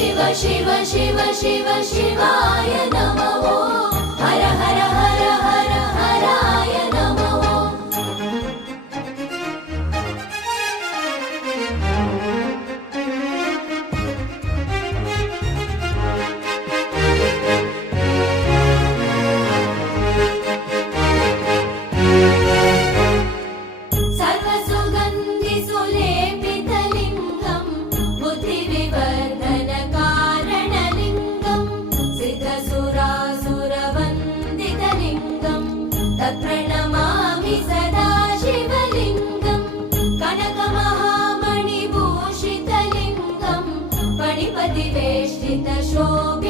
शिव शिव शिव शिवाय नमो हर हर हर हर हराय नमो सर्वसुगन्धि सुलेपितलिङ्गं बुद्धिविवर्धनकारणलिङ्गं सिद्धसुरासुरवन्दितलिङ्गं तत्प्रणमामि सदा शिवलिङ्गं कनकमहामणिभूषितलिङ्गं पणिपतिवेष्टितशोभि